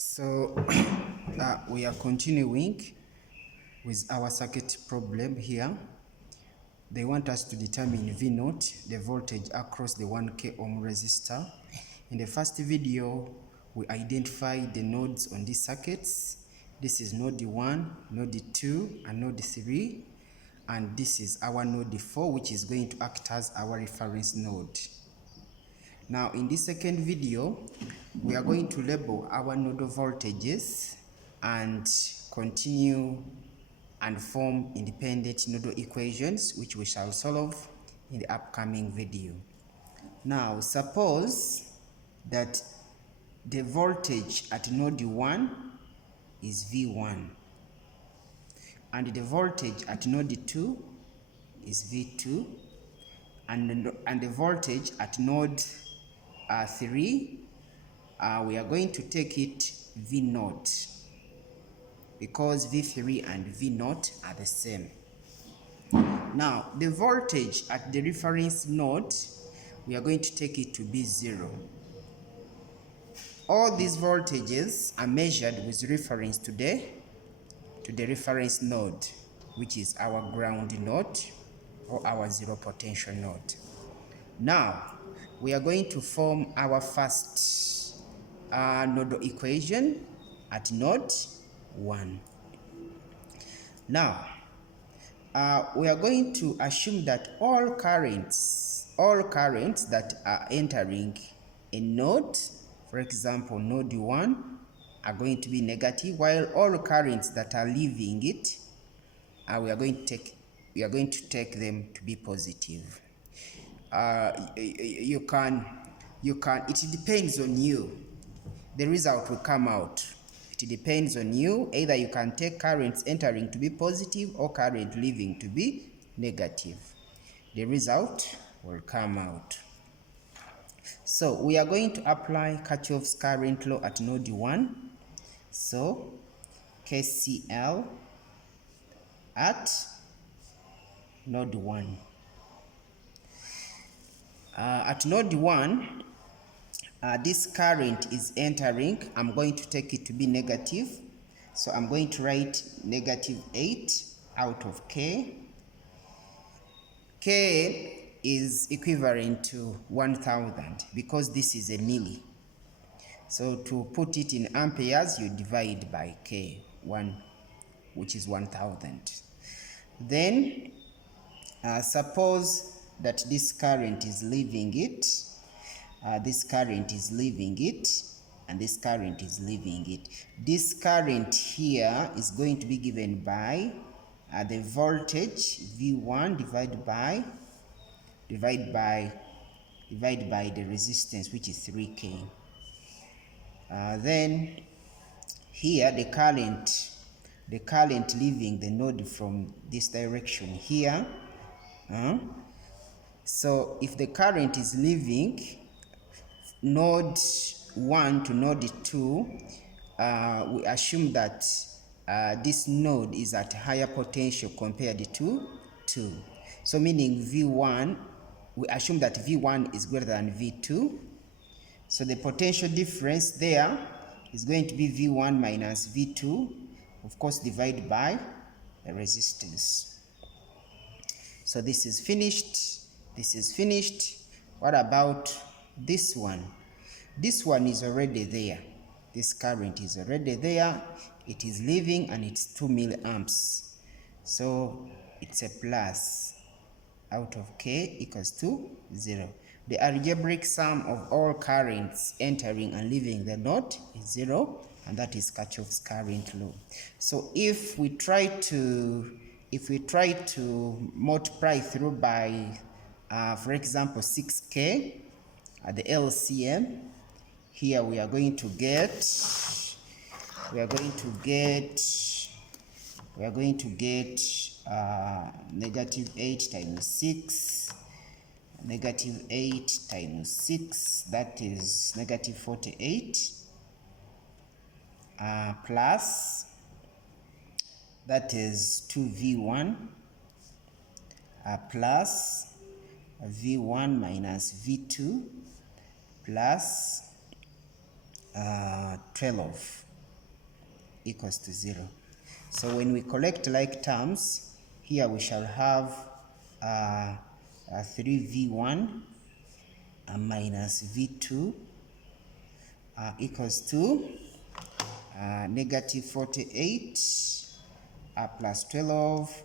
So we are continuing with our circuit problem here. They want us to determine V0, the voltage across the 1K ohm resistor. In the first video, we identified the nodes on these circuits. This is node 1, node 2, and node 3. And this is our node 4, which is going to act as our reference node. Now, in this second video, we are going to label our nodal voltages and continue and form independent nodal equations, which we shall solve in the upcoming video. Now, suppose that the voltage at node 1 is V1 and the voltage at node 2 is V2 and the voltage at node 3 we are going to take it V0 because V3 and V0 are the same. Now, the voltage at the reference node, we are going to take it to be 0. All these voltages are measured with reference to the reference node, which is our ground node or our zero potential node. Now, we are going to form our first nodal equation at node 1. Now, we are going to assume that all currents that are entering a node, for example, node 1, are going to be negative, while all currents that are leaving it, we are going to take them to be positive. It depends on you. The result will come out. It depends on you. Either you can take currents entering to be positive or current leaving to be negative. The result will come out. So we are going to apply Kirchhoff's current law at node 1. So KCL at node 1. At node 1, this current is entering. I'm going to take it to be negative. So I'm going to write -8 out of K. K is equivalent to 1000 because this is a milli. So to put it in amperes, you divide by K, 1, which is 1000. Then suppose that this current is leaving it. This current is leaving it, and this current is leaving it. This current here is going to be given by the voltage V1 divided by the resistance, which is 3K. Then here the current leaving the node from this direction here. So if the current is leaving node 1 to node 2, we assume that this node is at higher potential compared to 2. So meaning V1, we assume that V1 is greater than V2. So the potential difference there is going to be V1 minus V2, of course, divided by the resistance. So this is finished. This is finished. What about this one? This one is already there. This current is already there. It is leaving and it's 2 milliamps. So it's a plus out of K equals to 0. The algebraic sum of all currents entering and leaving the node is 0, and that is Kirchhoff's current law. So if we try to multiply through by for example 6K at the LCM, here we are going to get -8 times 6, -8 times 6, that is -48, plus, that is 2V1, plus V1 minus V2, plus 12. equals to 0. So when we collect like terms, here we shall have 3v1 minus v2 equals to negative 48 plus 12,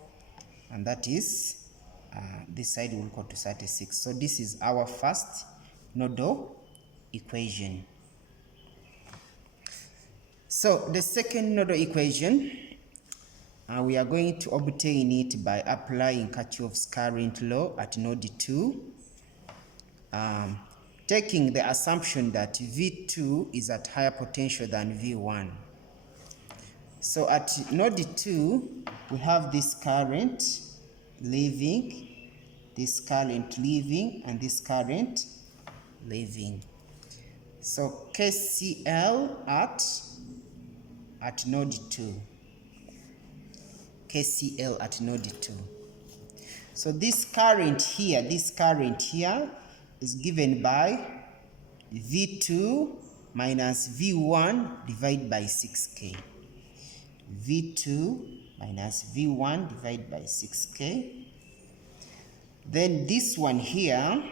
and that is this side will equal to 36. So this is our first nodal equation. So the second nodal equation, we are going to obtain it by applying Kirchhoff's current law at node 2, taking the assumption that V2 is at higher potential than V1. So at node 2, we have this current leaving, this current leaving, and this current leaving. So KCL at node 2. KCL at node 2. So this current here is given by V2 minus V1 divided by 6K. V2 minus V1 divided by 6K. Then this one here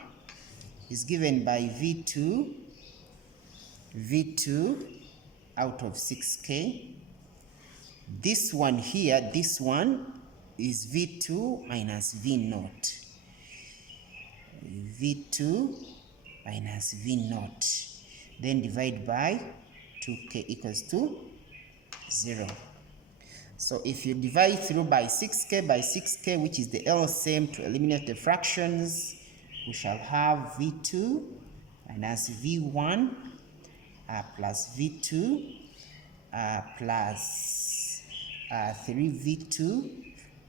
is given by V2 out of 6K. This one here, this one is V2 minus V0. V2 minus V0. Then divide by 2K equals to 0. So if you divide through by 6K, which is the LCM to eliminate the fractions, we shall have V2 minus V1 plus V2 plus 3V2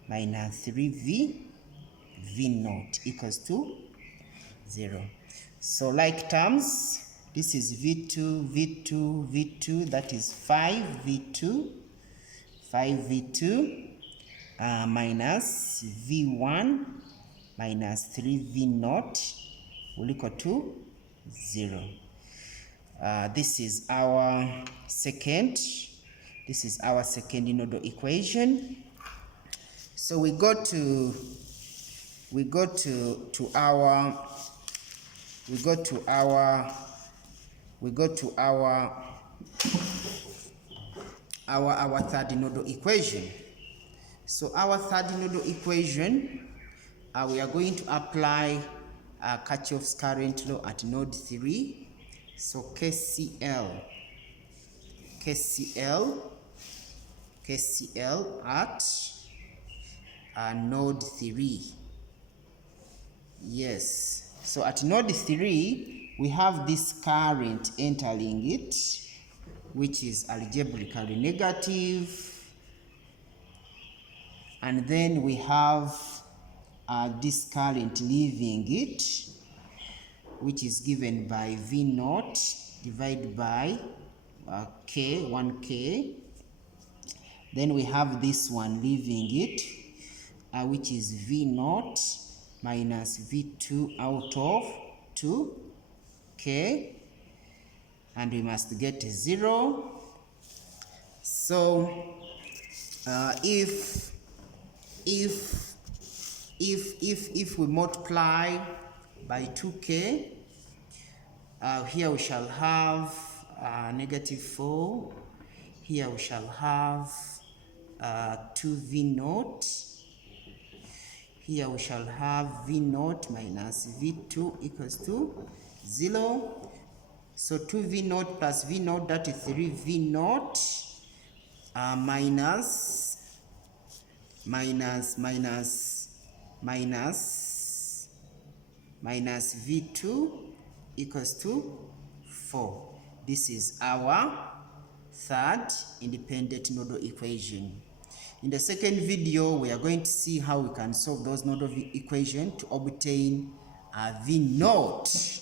minus 3V V0 equals to 0. So like terms, this is V2, that is 5V2 minus V1 minus 3V0 will equal to 0. This is our second nodal equation. So we go to our third nodal equation. So our third nodal equation, we are going to apply Kirchhoff's current law at node 3. So KCL at node 3. Yes. So at node 3, we have this current entering it, which is algebraically negative. And then we have this current leaving it, which is given by V0 divided by 1K. Then we have this one leaving it, which is V0 minus V2 out of 2K. And we must get 0. So if we multiply by 2K, here we shall have negative 4. Here we shall have 2V0. Here we shall have V0 minus V2 equals to 0. So 2V0 plus V0, that is 3V0 minus V2 equals to 4. This is our third independent nodal equation. In the second video, we are going to see how we can solve those nodal equations to obtain V0.